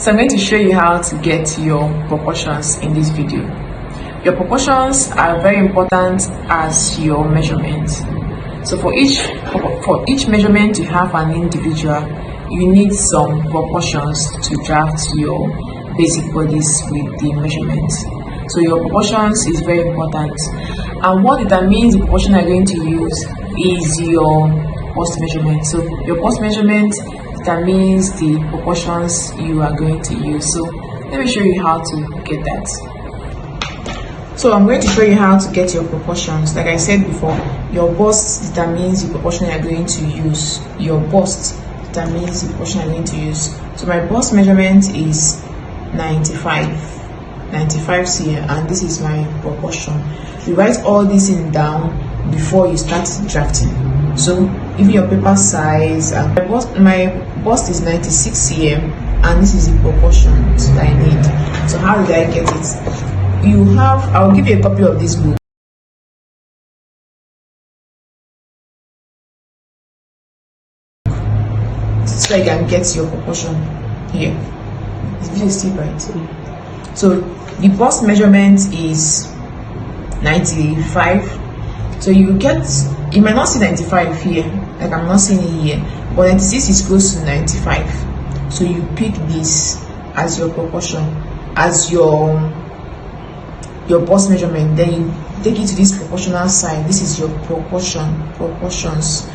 So I'm going to show you how to get your proportions in this video. Your proportions are very important as your measurement. So for each measurement you have an individual, you need some proportions to draft your basic bodice with the measurement. So your proportions is very important, and what determines the proportion you're going to use is your bust measurement. So your bust measurement determines the proportions you are going to use. So let me show you how to get that. So I'm going to show you how to get your proportions. Like I said before, your bust determines the proportion you're going to use. Your bust determines the proportion you're going to use. So my bust measurement is 95 cm, and this is my proportion. You write all this in down before you start drafting. So even your paper size, my bust is 96 cm, and this is the proportions that I need. So how did I get it? I'll give you a copy of this book. So you can get your proportion here. This video is still bright. So the bust measurement is 95. So you might not see 95 here, like I'm not seeing it here, but 96 is close to 95. So you pick this as your proportion, as your bust measurement. Then you take it to this proportional side. This is your proportions.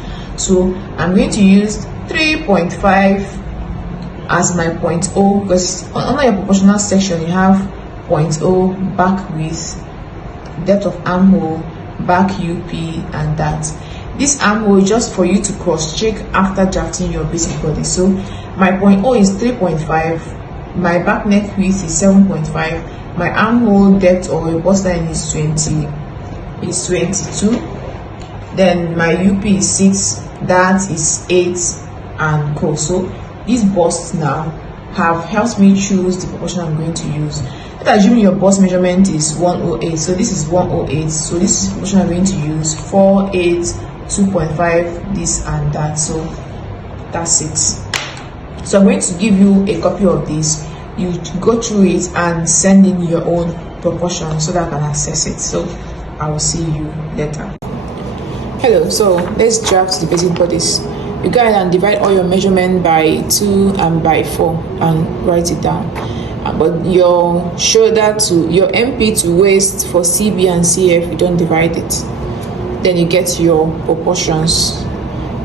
So I'm going to use 3.5 as my 0.0, because under your proportional section you have 0.0 back width, depth of armhole, back UP, and that. This armhole is just for you to cross check after drafting your basic body. So my 0.0 is 3.5, my back neck width is 7.5, my armhole depth or your bust line is 22, then my UP is 6, that is 8, and co. So these busts now have helped me choose the proportion I'm going to use. Let's assume your bust measurement is 108, so this is 108, so this is the proportion I'm going to use. 4, 8, 2.5, this and that, so that's it. So I'm going to give you a copy of this. You go through it and send in your own proportion so that I can access it. So I will see you later. Hello, so let's draft the basic bodice. You go ahead and divide all your measurement by 2 and by 4 and write it down. But your shoulder to your MP to waist for CB and CF, you don't divide it. Then you get your proportions,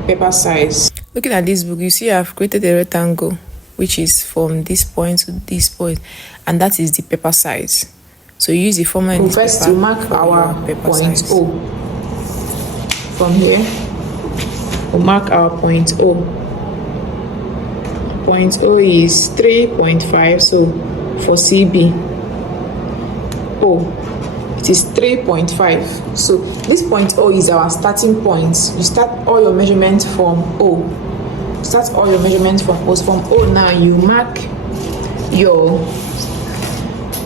paper size. Looking at this book, you see I've created a rectangle which is from this point to this point, and that is the paper size. So you use the formula in this paper. First, to mark our point O. From here, we'll mark our point O. Point O is 3.5, so for CB, O, it is 3.5. So this point O is our starting point. You start all your measurements from O. Start all your measurements from O. From O now, you mark your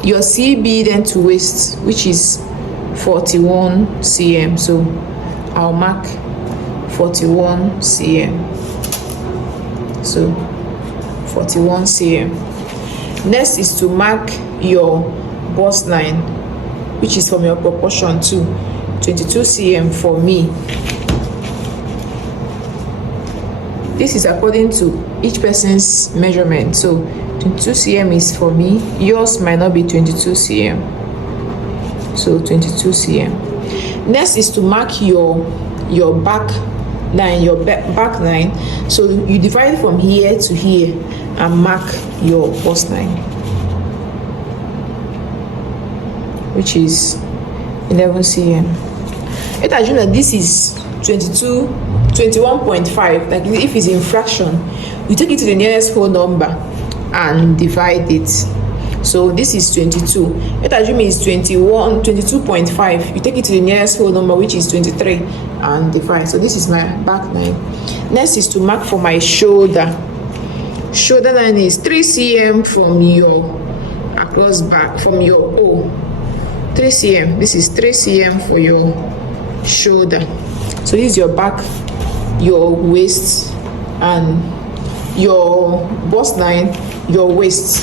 CB then to waist, which is 41 cm. So I'll mark 41 cm. So 41 cm. Next is to mark your bust line, which is from your proportion to 22 cm for me. This is according to each person's measurement. So 22 cm is for me. Yours might not be 22 cm. So 22 cm. Next is to mark your back line, your back line. So you divide from here to here and mark your bust line, which is 11 cm. Let's assume that this is 21.5. Like if it's in fraction, you take it to the nearest whole number and divide it. So this is 22. Let's assume it's 22.5. You take it to the nearest whole number, which is 23, and divide. So this is my back line. Next is to mark for my shoulder. Shoulder line is 3 cm from your across back, from your O. 3 cm. This is 3 cm for your shoulder. So this is your back, your waist, and your bust line your waist.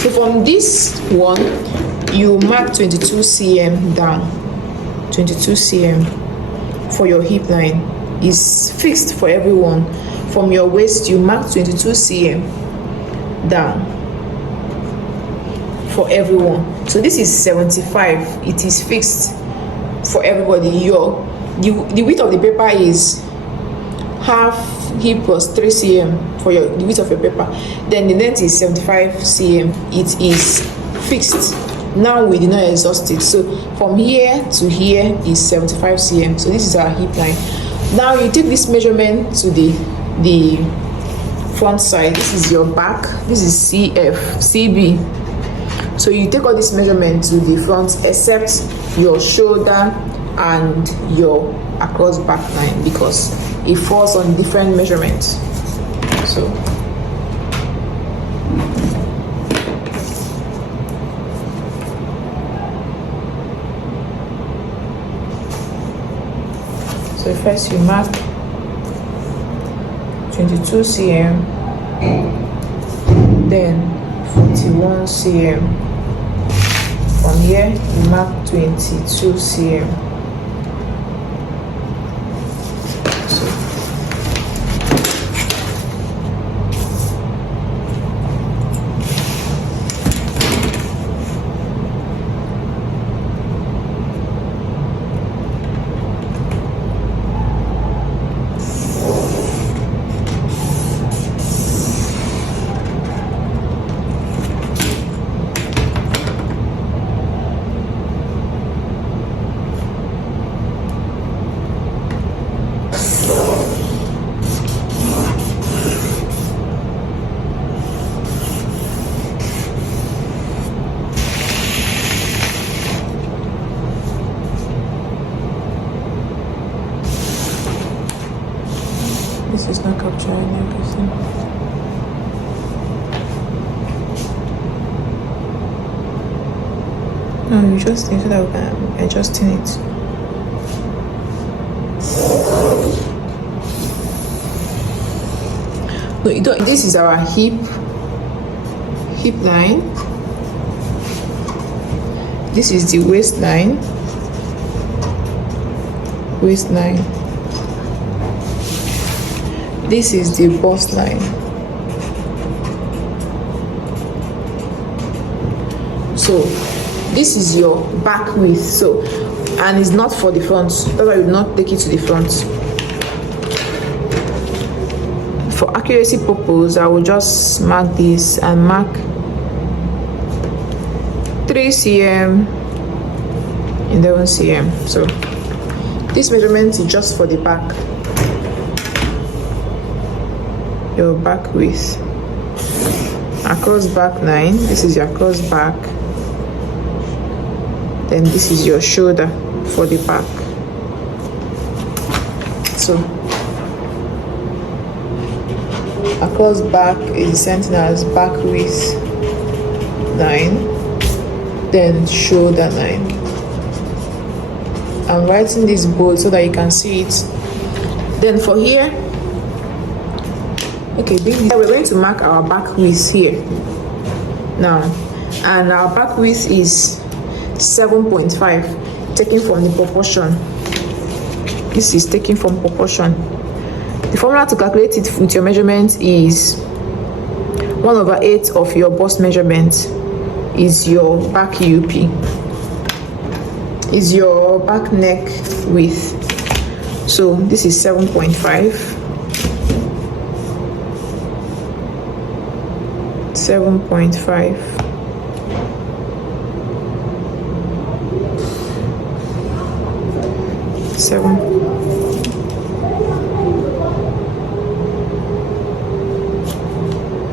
So from this one, you mark 22 cm down. 22 cm for your hip line is fixed for everyone. From your waist, you mark 22 cm down for everyone. So this is 75. It is fixed for everybody. The width of the paper is half hip plus 3 cm for the width of your paper. Then the length is 75 cm. It is fixed. Now we did not exhaust it. So from here to here is 75 cm. So this is our hip line. Now you take this measurement to the front side. This is your back. This is CF, CB. So you take all this measurement to the front except your shoulder and your across back line, because it falls on different measurements. So first you mark 22 cm, then 41 cm. From here you mark 22 cm. This is not capturing everything. No, you just need to that we can adjusting it. No, you don't. This is our hip line. This is the waistline. This is the bust line. So this is your back width. So, and it's not for the front. That's why I will not take it to the front. For accuracy purpose, I will just mark this and mark 3 cm, 11 cm. So this measurement is just for the back. Your back width. Across back line. This is your cross back. Then this is your shoulder for the back. So across back is the same as back width line, then shoulder line. I'm writing this bold so that you can see it. Then for here, okay, we're going to mark our back width here now, and our back width is 7.5, taken from the proportion. This is taken from proportion. The formula to calculate it with your measurement is 1/8 of your bust measurement is your back UP, is your back neck width. So this is 7.5. 7.5.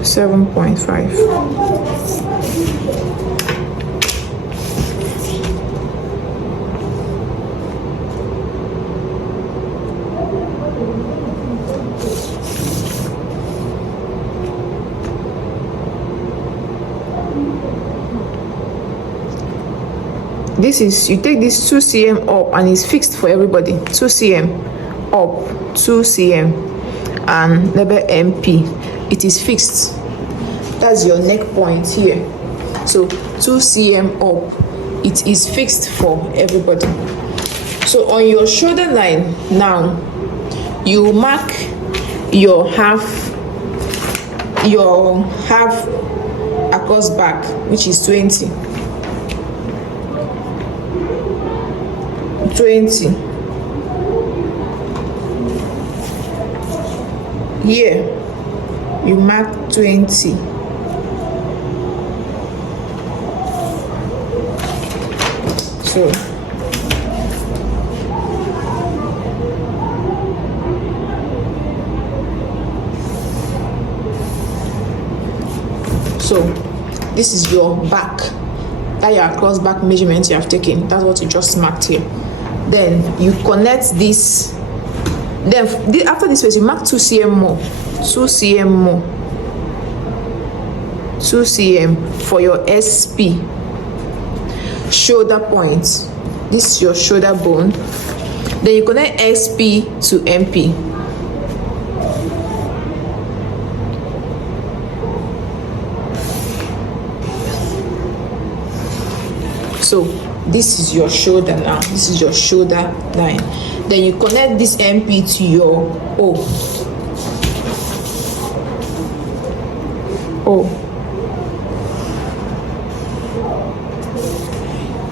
7.5. This is, you take this 2 cm up and it's fixed for everybody. 2 cm up, 2 cm and level MP. It is fixed. That's your neck point here. So 2 cm up. It is fixed for everybody. So on your shoulder line now, you mark your half across back, which is 20. Here you mark 20. So this is your back, that your cross back measurement you have taken. That's what you just marked here. Then you connect this. Then after this phase, you mark 2 cm more, 2 cm more, 2 cm for your SP shoulder point. This is your shoulder bone. Then you connect SP to MP. So this is your shoulder now. This is your shoulder line. Then you connect this MP to your O.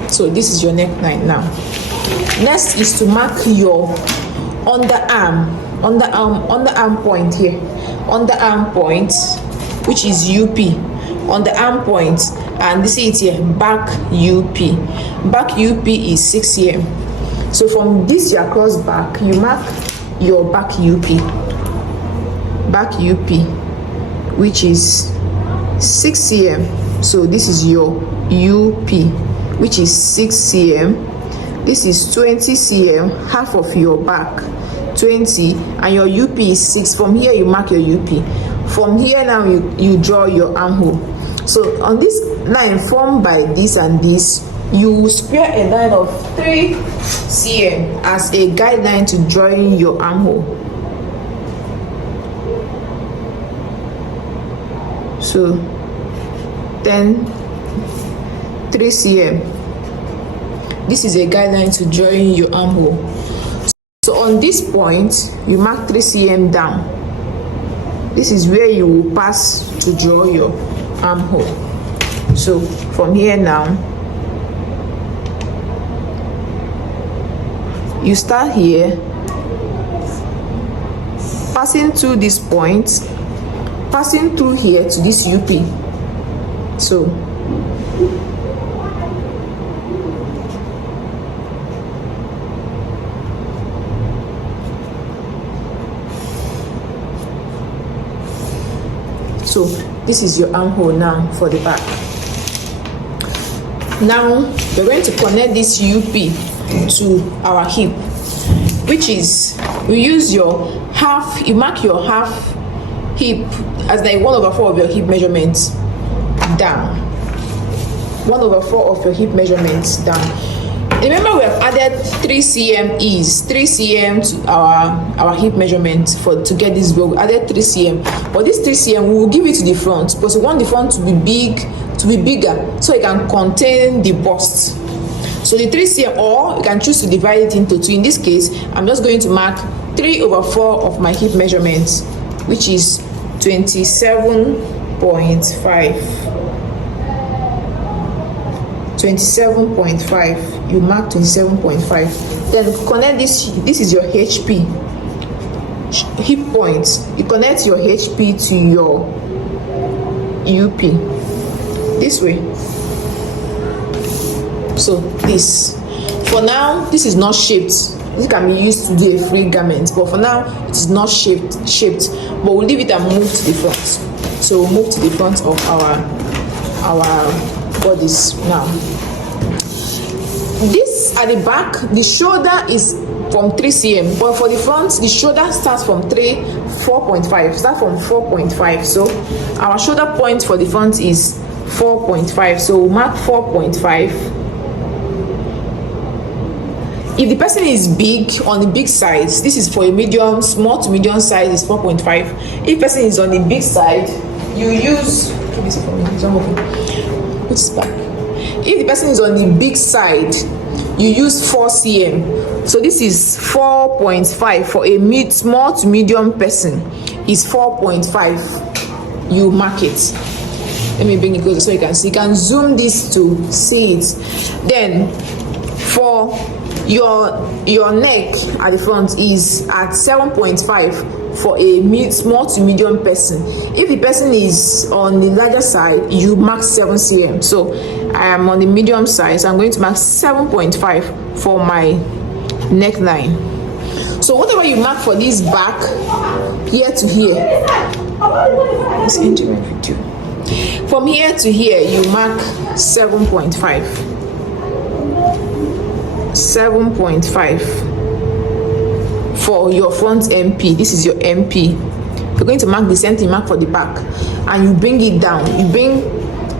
So this is your neckline now. Next is to mark your underarm point here. Underarm point, which is UP. Underarm point, and this is here, back UP. Back UP is 6 cm. So from this your cross back, you mark your back UP. Back UP, which is 6 cm. So this is your UP, which is 6 cm. This is 20 cm, half of your back, 20, and your UP is 6. From here you mark your UP. From here now you draw your armhole. So on this line formed by this and this, you square a line of 3 cm as a guideline to drawing your armhole. So then 3 cm. This is a guideline to drawing your armhole. So on this point, you mark 3 cm down. This is where you will pass to draw your armhole. So from here now, you start here, passing through this point, passing through here to this UP. So this is your armhole now for the back. Now we're going to connect this UP to our hip, which is, we use your half, you mark your half hip as like 1/4 of your hip measurements down. 1/4 of your hip measurements down. Remember, we have added 3 cm ease, 3 cm to our hip measurement to get this bow. We added 3 cm, but this 3 cm we will give it to the front because we want the front to be bigger, so it can contain the bust. So the 3 cm, or you can choose to divide it into 2. In this case, I'm just going to mark 3/4 of my hip measurement, which is 27.5. 27.5. You mark 27.5. Then connect this. This is your HP hip point. You connect your HP to your UP this way. So this, for now, this is not shaped. This can be used to do a free garment, but for now it is not shaped. But we'll leave it and move to the front. So we'll move to the front of our bodice now. This at the back, the shoulder is from 3 cm, but for the front, the shoulder starts from 4.5. Start from 4.5. So our shoulder point for the front is 4.5. So we'll mark 4.5. If the person is big, on the big side, this is for a small to medium size is 4.5. If person is on the big side, you use Let me see for me. It's not moving. Put it back. If the person is on the big side, you use 4 cm. So this is 4.5 for a small to medium person. Is 4.5. You mark it. Let me bring it closer so you can see. You can zoom this to see it. Then for your neck at the front is at 7.5 for a small to medium person. If the person is on the larger side, you mark 7 cm. So I am on the medium side, so I'm going to mark 7.5 for my neckline. So whatever you mark for this back, here to here, let's end my video. From here to here, you mark 7.5. 7.5 for your front MP. This is your MP. You're going to mark the same thing, mark for the back, and you bring it down.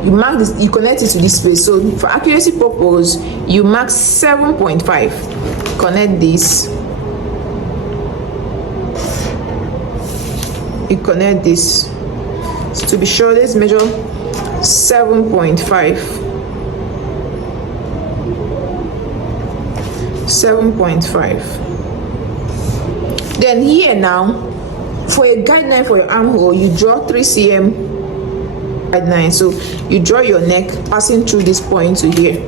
You mark this, you connect it to this place. So for accuracy purpose, you mark 7.5. Connect this. You connect this. So to be sure, let's measure 7.5. 7.5. Then here now, for a guideline for your armhole, you draw 3 cm guideline. So you draw your neck passing through this point to here.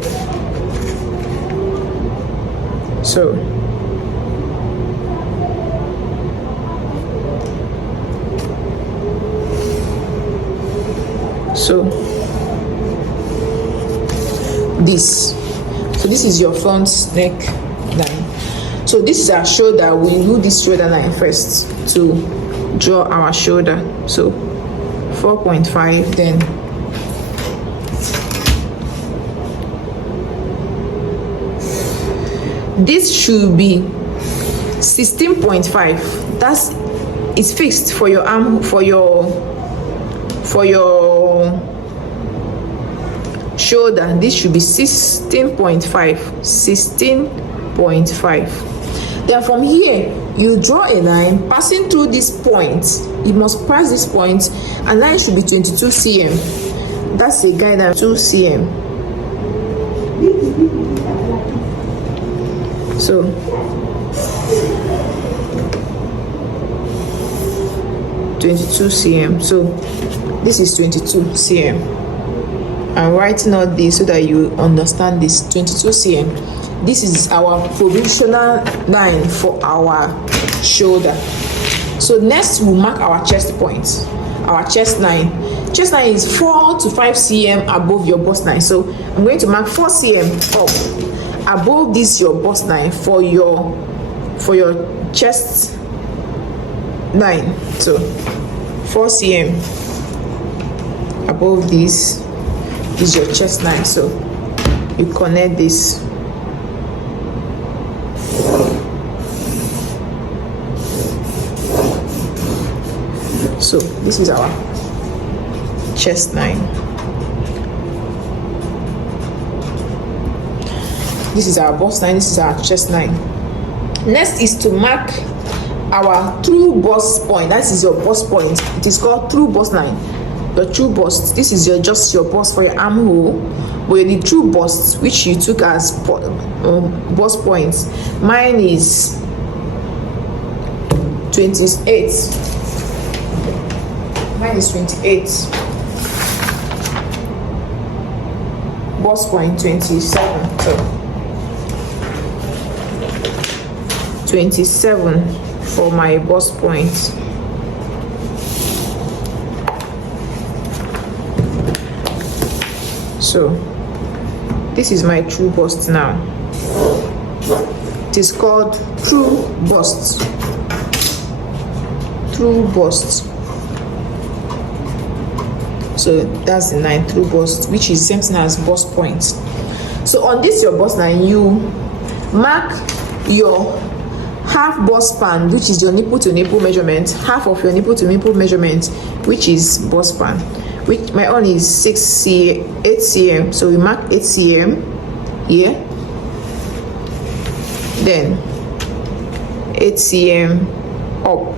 So this is your front neck line. So this is our shoulder. We do this shoulder line first to draw our shoulder. So 4.5, then this should be 16.5. That's it's fixed for your arm, for your shoulder. This should be 16.5. 16.5. Then from here you draw a line passing through this point. You must pass this point, and line should be 22 cm. That's a guideline. 2 cm. So so this is 22 cm. I'm writing out this so that you understand this. 22 cm. This is our provisional line for our shoulder. So next we'll mark our chest point, our chest line. Chest line is 4 to 5 cm above your bust line. So I'm going to mark 4 cm up above this your bust line for your chest line. So 4 cm above this is your chest line. So you connect this. So this is our chest line. This is our bust line. This is our chest line. Next is to mark our true bust point. That is your bust point. It is called true bust line. The true bust. This is just your bust for your armhole. But the true bust, which you took as bust points, mine is 28. Mine is 28. Bust point 27. So 27 for my bust point. So this is my true bust now. It is called true bust. True bust. So that's the line, true bust, which is same thing as bust points. So on this your bust line, you mark your half bust span, which is your nipple to nipple measurement, half of your nipple to nipple measurement, which is bust span, which my own is 8 cm. So we mark 8 cm here, then 8 cm up.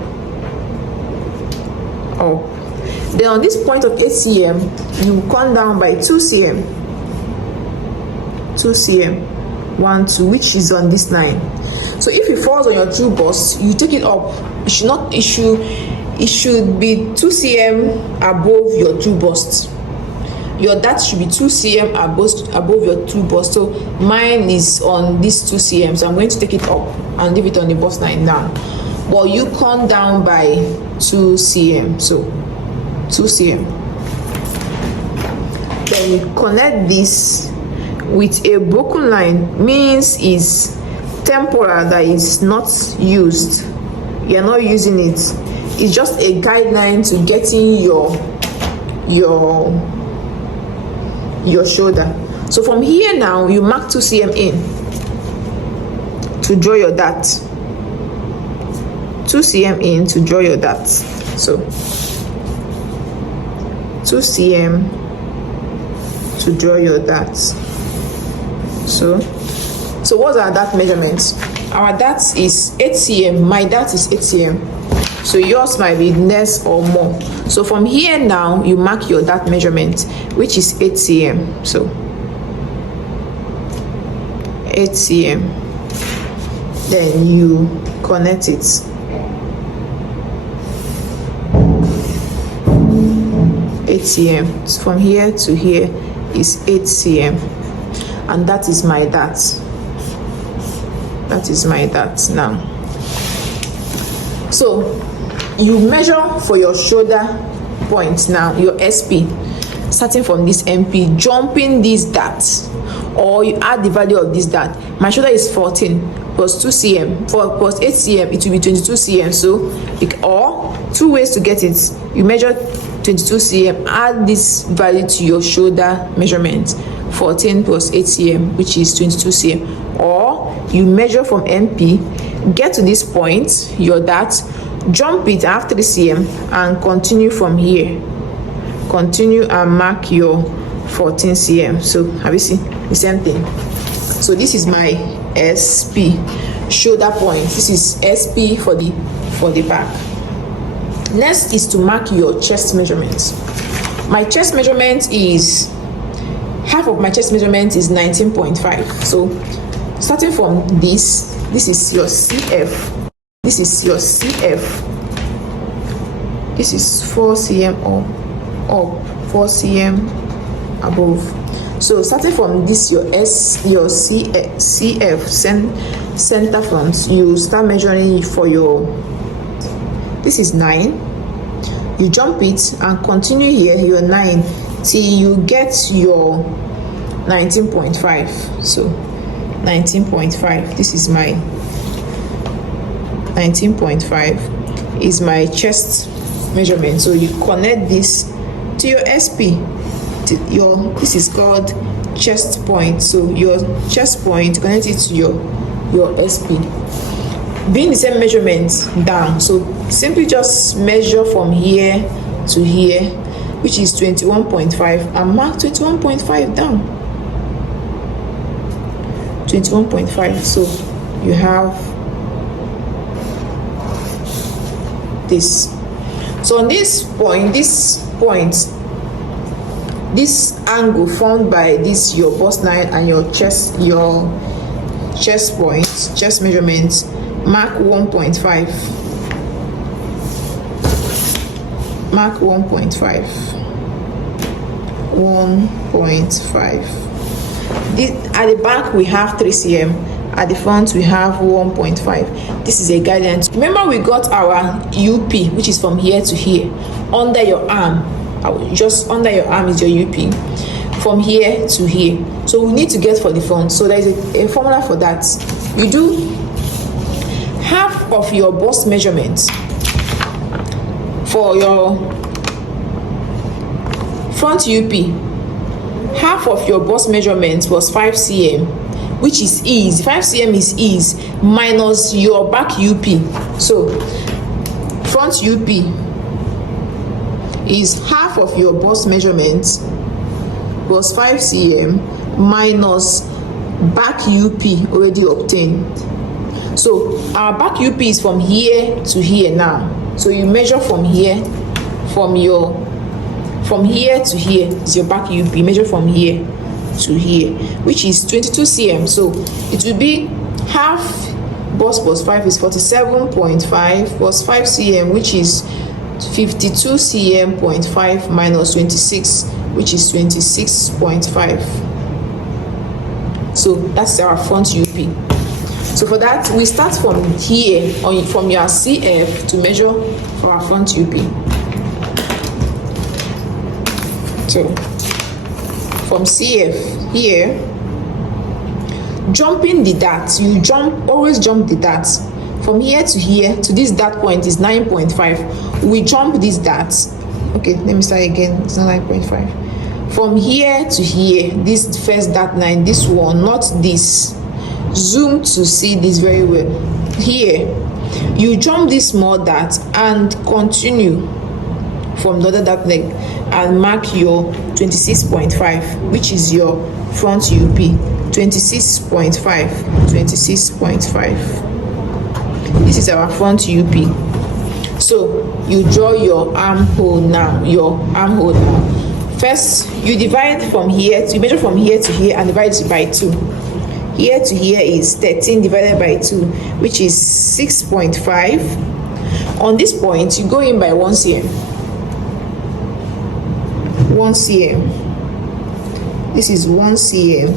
Then on this point of 8 cm, you come down by 2 cm. 2 cm, 1, 2, which is on this line. So if it falls on your true bust, you take it up. It should not. It should be 2 cm above your true bust. Your dart should be 2 cm above your true bust. So mine is on this 2 cm. So I'm going to take it up and leave it on the bust line down. But you come down by 2 cm. So 2 cm. Then you connect this with a broken line. Means is temporal, that is not used. You're not using it. It's just a guideline to getting your shoulder. So from here now, you mark 2 cm in to draw your dart. 2 cm in to draw your dart. So 2 cm to draw your dart. So what's our dart measurements? Our dart is 8 cm. My dart is 8 cm. So yours might be less or more. So from here now, you mark your dart measurement, which is 8 cm. So 8 cm. Then you connect it. 8 cm. So from here to here is 8 cm. And that is my dart. That is my dart now. So you measure for your shoulder point now, your SP, starting from this MP, jumping this dart, or you add the value of this dart. My shoulder is 14 plus 2 cm, plus 8 cm, it will be 22 cm. So, or 2 ways to get it. You measure 22 cm, add this value to your shoulder measurement, 14 plus 8 cm, which is 22 cm. Or you measure from MP, get to this point, your dart, jump it after 3 cm and continue from here. Continue and mark your 14 cm. So have you seen the same thing? So this is my SP shoulder point. This is SP for the back. Next is to mark your chest measurements. My chest measurement is, half of my chest measurement is 19.5. So starting from this is your CF. This is your CF. This is 4 cm up, 4 cm above. So starting from this, your CF center front, you start measuring for your, this is 9. You jump it and continue here, your 9, till you get your 19.5. So 19.5, this is my 19.5 is my chest measurement. So you connect this to your SP, to this is called chest point. So your chest point, connect it to your SP, being the same measurement down. So simply just measure from here to here, which is 21.5, and mark 21.5 down. 21.5. So you have this. So on this angle formed by this your bust line and your chest point, chest measurement, mark 1.5. Mark 1.5. 1.5. At the back we have 3 cm. At the front we have 1.5. This is a guidance. Remember, we got our UP, which is from here to here, under your arm. Just under your arm is your UP, from here to here. So we need to get for the front. So there is a formula for that. You do half of your bust measurement for your front UP. Half of your bust measurement was 5 cm, which is ease. 5 cm is ease minus your back UP. So front UP is half of your bust measurement was 5 cm minus back UP already obtained. So our back UP is from here to here now. So you measure from here, from your from here to here is your back UP. Measure from here to here, which is 22 cm. So it will be half bust plus 5 is 47.5 plus 5 cm, which is 52 cm point 5 minus 26, which is 26.5. So that's our front UP. So for that, we start from here, from your CF, to measure for our front UP. So from CF here, jumping the dart, you always jump the dart. From here to here to this dart point is 9.5. We jump this dart. Okay, let me start again. It's not 9.5. From here to here, this first dart line, this one, not this. Zoom to see this very well. Here, you jump this small dart and continue from the other dart leg and mark your 26.5, which is your front UP. 26.5. This is our front UP. So you draw your armhole now. First, you divide from here, you measure from here to here and divide it by 2. Here to here is 13 divided by 2, which is 6.5. On this point, you go in by 1 cm. 1 cm. This is 1 cm.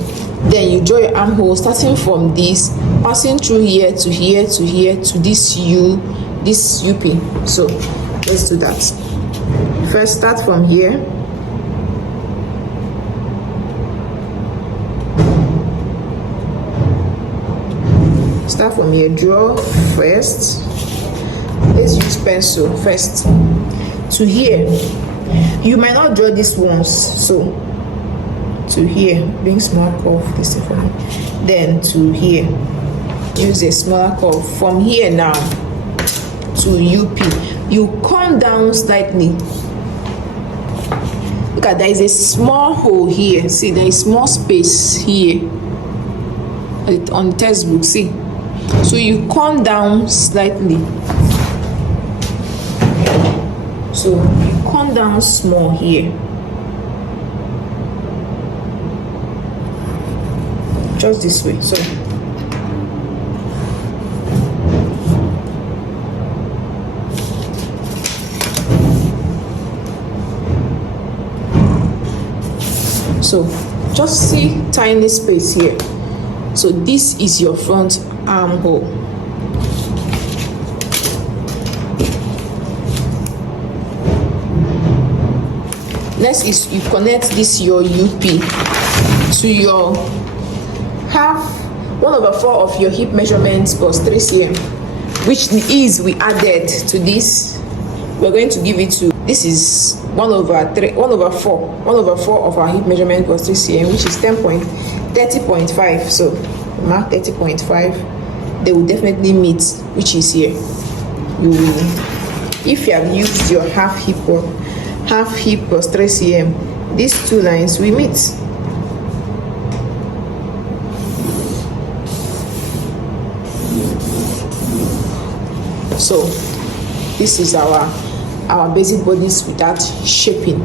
Then you draw your armhole starting from this, passing through here to here to here to this UP. So let's do that. First, start from here. Start from here, draw first. Let's use pencil first. To here, you might not draw this once, so to here, bring small curve this one. Then to here, use a smaller curve. From here now to UP, you come down slightly. Look at, there is a small hole here. See, there is small space here on the textbook. See, so you come down slightly. So you come down small here. Just this way. So just see tiny space here. So this is your front armhole. Next is you connect this your UP to your half 1/4 of your hip measurements plus 3 cm, which is we added to this. We're going to give it to, this is 1/4 of our hip measurement plus 3 cm, which is 30.5. So mark 30.5. They will definitely meet, which is here. You will, if you have used your half hip plus 3 cm, these two lines will meet. So this is our basic bodice without shaping.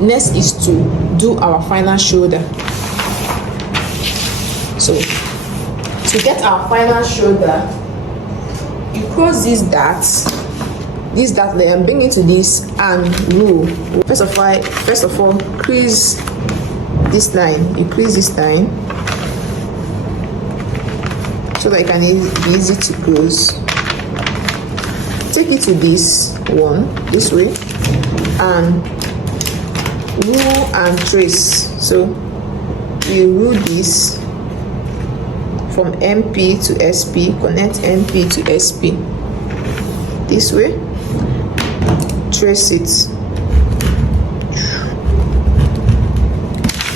Next is to do our final shoulder. So to get our final shoulder, you cross this dart line and bring it to this and rule. First of all, crease this line. You crease this line so that it can be easy to close. Take it to this one, this way, and rule and trace. So you rule this from MP to SP, connect MP to SP this way, trace it,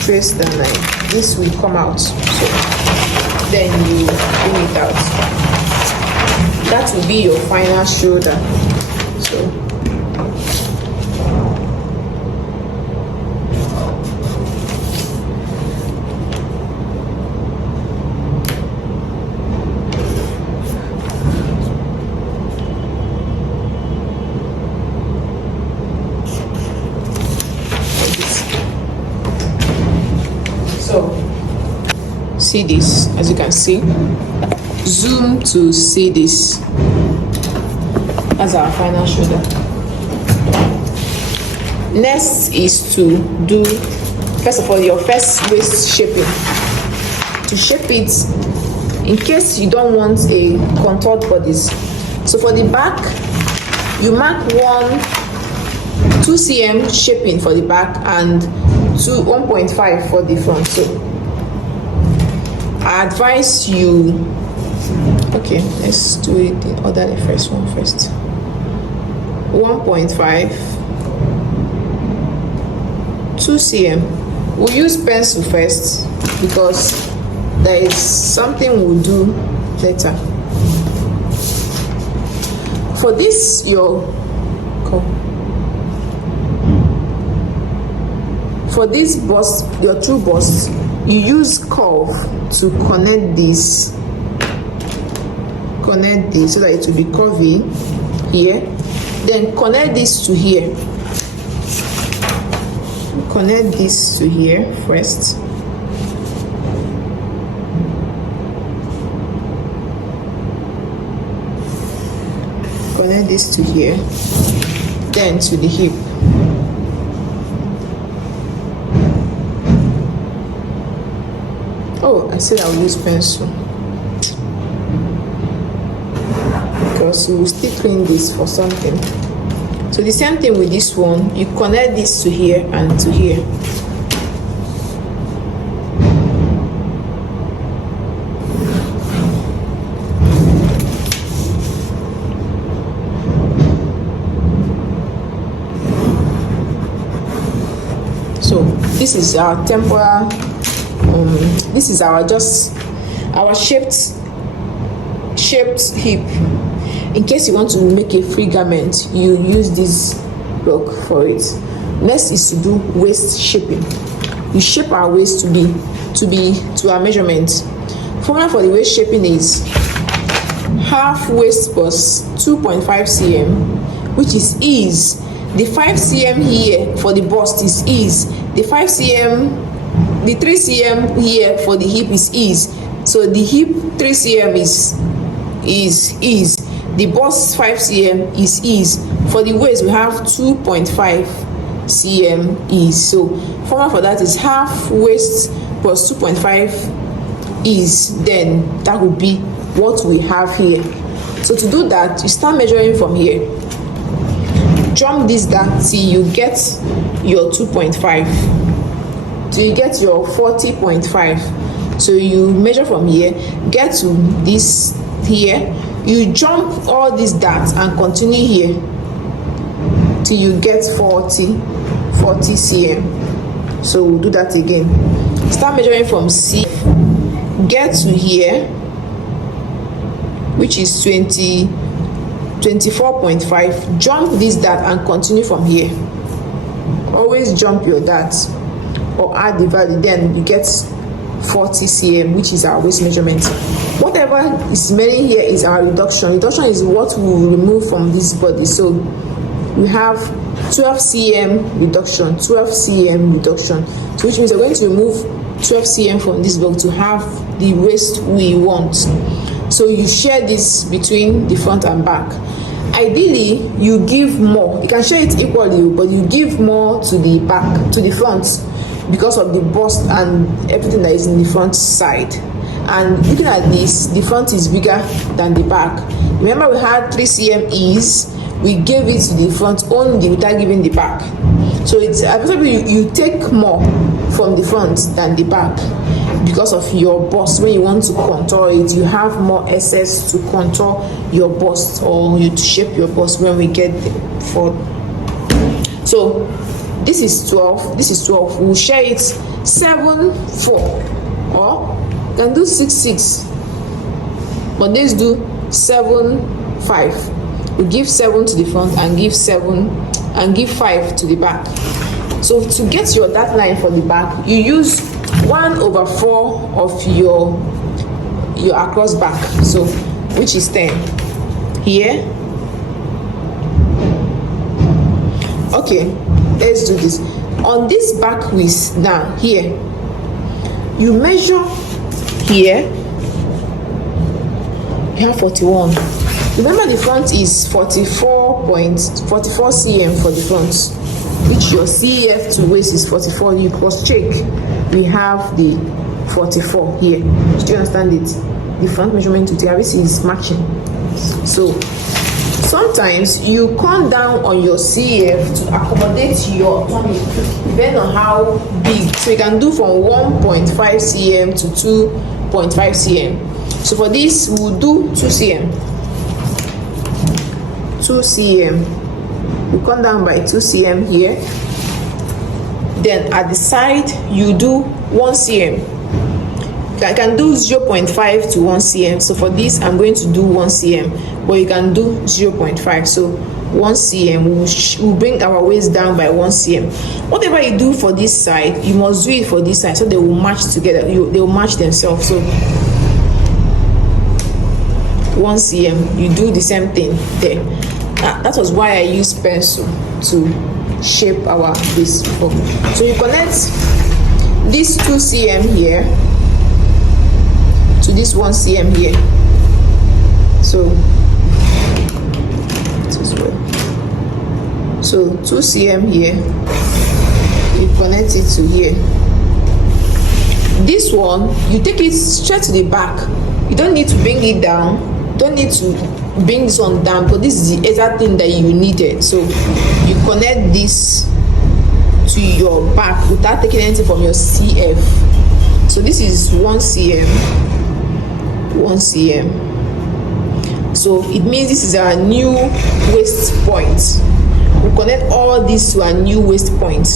trace the line. This will come out, so then you bring it out. That will be your final shoulder. So see this, as you can see. Zoom to see this. That's our final shoulder. Next is to do, first of all, your first waist shaping. To shape it, in case you don't want a contoured bodice. So for the back, you mark 2 cm shaping for the back and 1.5 for the front. So I advise you, okay, let's do it the other, the first one first. 1.5, 2 cm. We'll use pencil first because there is something we'll do later. For this, for this bust, your true bust, you use curve to connect this so that it will be curvy here. Then connect this to here. Connect this to here first. Connect this to here, then to the hip. Oh, I said I'll use pencil because we will still clean this for something. So the same thing with this one, you connect this to here and to here. So this is our temporal, this is our shaped hip. In case you want to make a free garment, you use this block for it. Next is to do waist shaping. We shape our waist to our measurement. Formula for the waist shaping is half waist plus 2.5 cm, which is ease. The 5 cm here for the bust is ease. The 5 cm, the 3 cm here for the hip is ease. So the hip 3 cm is ease. The bust 5 cm is ease. For the waist we have 2.5 cm ease. So formula for that is half waist plus 2.5 ease. Then that would be what we have here. So to do that, you start measuring from here. Jump this down till you get your 2.5, till you get your 40.5. So you measure from here, get to this here, you jump all these dots and continue here till you get 40 cm. So we'll do that again. Start measuring from C, get to here, which is 24.5. Jump this dot and continue from here. Always jump your dots or add the value, then you get 40 cm, which is our waist measurement. Whatever is remaining here is our reduction. Reduction is what we will remove from this body. So we have 12 cm reduction, 12 cm reduction. So which means we're going to remove 12 cm from this block to have the waist we want. So you share this between the front and back. Ideally, you give more. You can share it equally, but you give more to the back, to the front, because of the bust and everything that is in the front side. And looking at this, the front is bigger than the back. Remember, we had 3 cm ease. We gave it to the front only without giving the back. So it's you take more from the front than the back because of your bust. When you want to contour it, you have more excess to contour your bust or you to shape your bust when we get for. So this is 12, this is 12. We'll share it 7, 4, or you can do 6, 6, but let's do 7, 5. We give 7 to the front and give 7 and give 5 to the back. So to get your that line for the back, you use 1/4 of your across back, so which is 10 here. Okay, let's do this. On this back waist now here, you measure here, you have 41. Remember the front is 44 cm for the front, which your CEF to waist is 44. You cross check, we have the 44 here. Do you understand it? The front measurement to the waist is matching. So sometimes you come down on your CEF to accommodate your tummy depending on how big. So you can do from 1.5 cm to 2.5 cm. So for this we'll do 2 cm. 2 cm. You come down by 2 cm here. Then at the side you do 1 cm. I can do 0.5 to 1 cm. So for this I'm going to do 1 cm, but you can do 0.5. So 1 cm will bring our waist down by 1 cm. Whatever you do for this side, you must do it for this side, so they will match together. They will match themselves. So 1 cm, you do the same thing there. That was why I used pencil to shape our waist form. So you connect this 2 cm here to this 1 cm here. So 2 cm here, you connect it to here. This one you take it straight to the back. You don't need to bring it down, don't need to bring this one down, but this is the exact thing that you needed. So you connect this to your back without taking anything from your CF. So this is 1 cm, 1 cm. So it means this is our new waist point. We connect all this to our new waist point.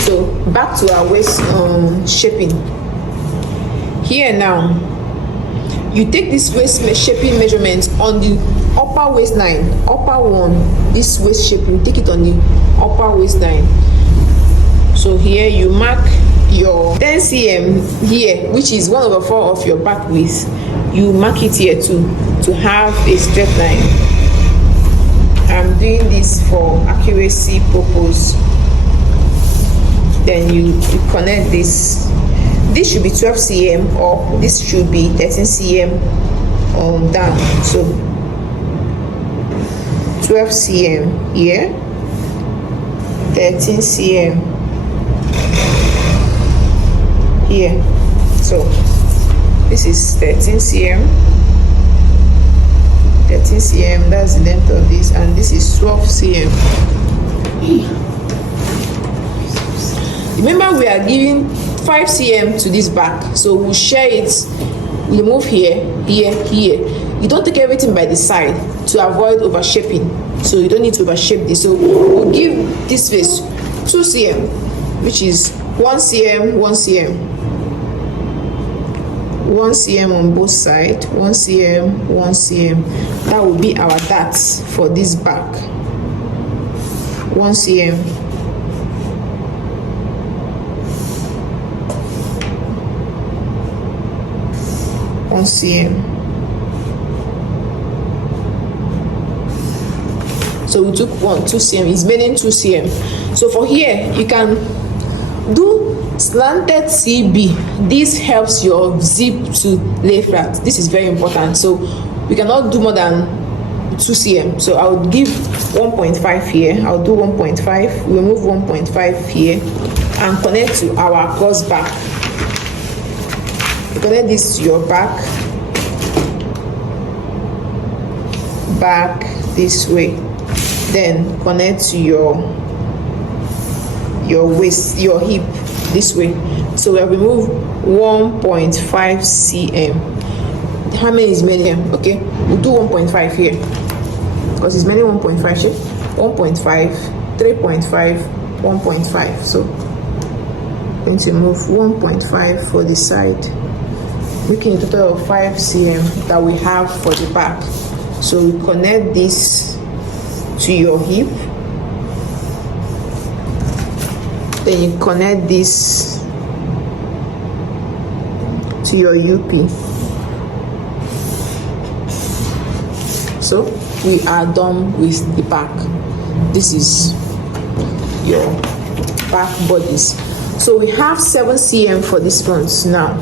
So back to our waist shaping. Here now, you take this waist shaping measurement on the upper waistline, upper one, this waist shaping, take it on the upper waistline. So here you mark your 10 cm here, which is 1/4 of your back width. You mark it here too, to have a straight line. I'm doing this for accuracy purpose. Then you connect this. This should be 12 cm up, this should be 13 cm down. So 12 cm here, 13 cm here. So this is 13 cm, 13 cm, that's the length of this, and this is 12 cm. Remember, we are giving 5 cm to this back, so we'll share it. We move here, here, here. You don't take everything by the side to avoid overshaping, so you don't need to overshape this. So we'll give this face 2 cm, which is 1 cm, 1 cm, 1 cm on both sides, 1 cm, 1 cm. That will be our darts for this back. 1 cm, 1 cm. So we took 2 cm, it's meaning 2 cm. So for here, you can do slanted CB. This helps your zip to lay flat. This is very important. So we cannot do more than 2 cm. So I would give 1.5 here. I'll do 1.5. We'll move 1.5 here and connect to our cross back. You connect this to your back this way, then connect to your waist, your hip this way. So we have removed 1.5 cm. How many is medium? Okay, we'll do 1.5 here because it's many 1.5 shape. 1.5, 3.5, 1.5. So I'm going to move 1.5 for the side, making a total of 5 cm that we have for the back. So we connect this to your hip, then you connect this to your UP. So we are done with the back. This is your back bodice. So we have 7 cm for this front now.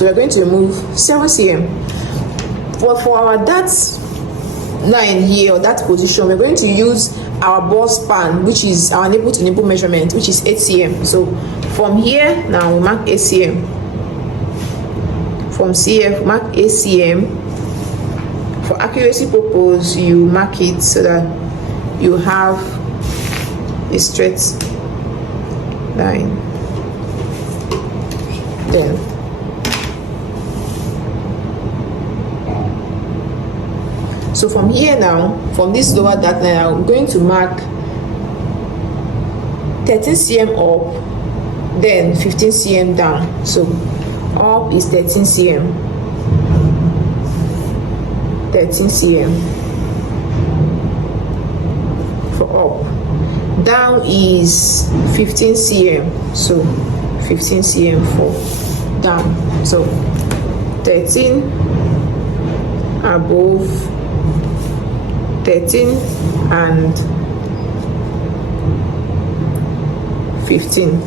So we're going to remove 7 cm. But for our dart line here, or that position, we're going to use our ball span, which is our nipple to nipple measurement, which is 8 cm. So from here now we mark 8 cm. From CF mark 8 cm. For accuracy purpose, you mark it so that you have a straight line. Then so from here now, from this lower dart line, I'm going to mark 13 cm up, then 15 cm down. So up is 13 cm, 13 cm for up. Down is 15 cm, so 15 cm for down. So 13 above, 13 and 15.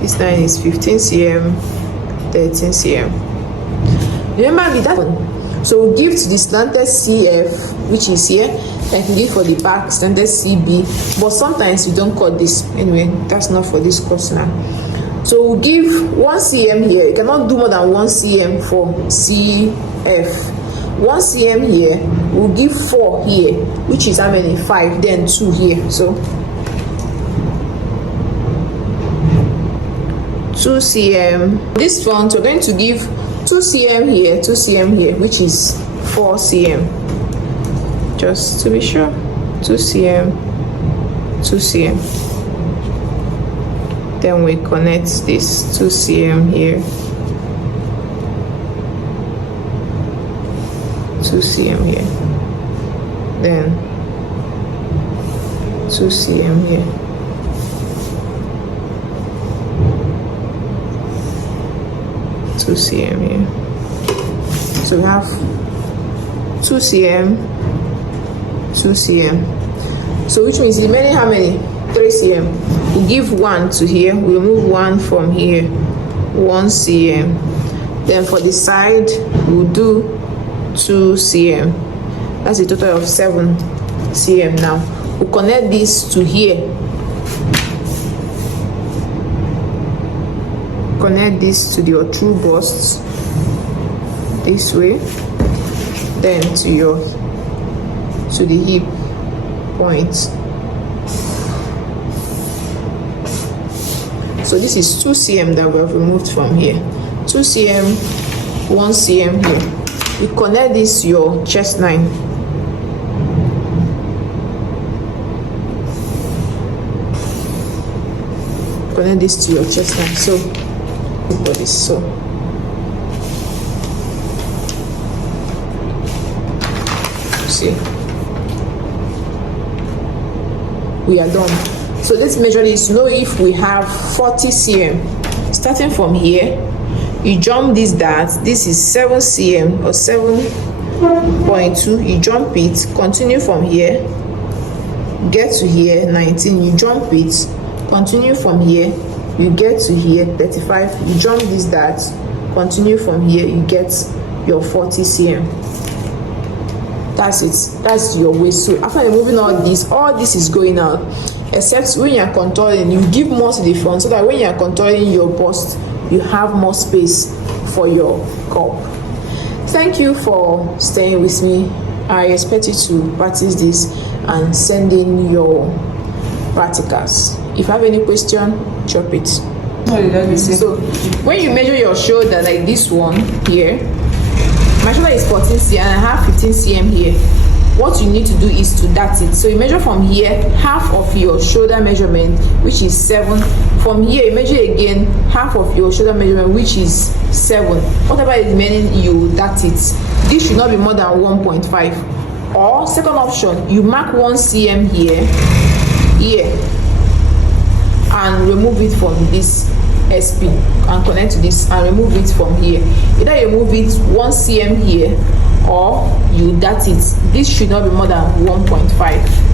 This line is 15 cm, 13 cm. Remember the that one. So we'll give to the slanted CF, which is here. I can give for the back slanted CB, but sometimes you don't cut this. Anyway, that's not for this course now. So we'll give 1 cm here. You cannot do more than 1 cm for CF. 1 cm here. We'll give 4 here, which is how many? 5. Then 2 here. So 2 cm. This front, we're going to give 2 cm here, 2 cm here, which is 4 cm. Just to be sure, 2 cm, 2 cm. Then we connect this 2 cm here, 2 cm here, then 2 cm here. Cm here. So we have 2 cm, 2 cm. So which means remaining how many? 3 cm. We'll give 1 to here. We'll remove 1 from here. 1 cm. Then for the side, we'll do 2 cm. That's a total of 7 cm now. We'll connect this to here. Connect this to your true bust this way, then to the hip point. So this is 2 cm that we have removed from here. 2 cm, 1 cm here. You connect this to your chest line. Connect this to your chest line. So bodice. So see, we are done. So let's measure this to know if we have 40 cm. Starting from here, you jump this dart. This is 7 cm or 7.2. You jump it, continue from here, get to here 19. You jump it, continue from here, you get to here 35. You jump this dart, continue from here, you get your 40 cm. That's it. That's your waist. So after removing all this is going out, except when you are contouring, you give more to the front so that when you are contouring your bust, you have more space for your cup. Thank you for staying with me. I expect you to practice this and send in your practicals. If you have any question, drop it. So when you measure your shoulder like this one here, my shoulder is 14 cm and I have 15 cm here. What you need to do is to dart it. So you measure from here half of your shoulder measurement, which is 7. From here you measure again half of your shoulder measurement, which is 7. Whatever is remaining, you dart it. This should not be more than 1.5. Or second option, you mark 1 cm here, and remove it from this SP and connect to this and remove it from here. Either you remove it 1 cm here or you dart it. This should not be more than 1.5.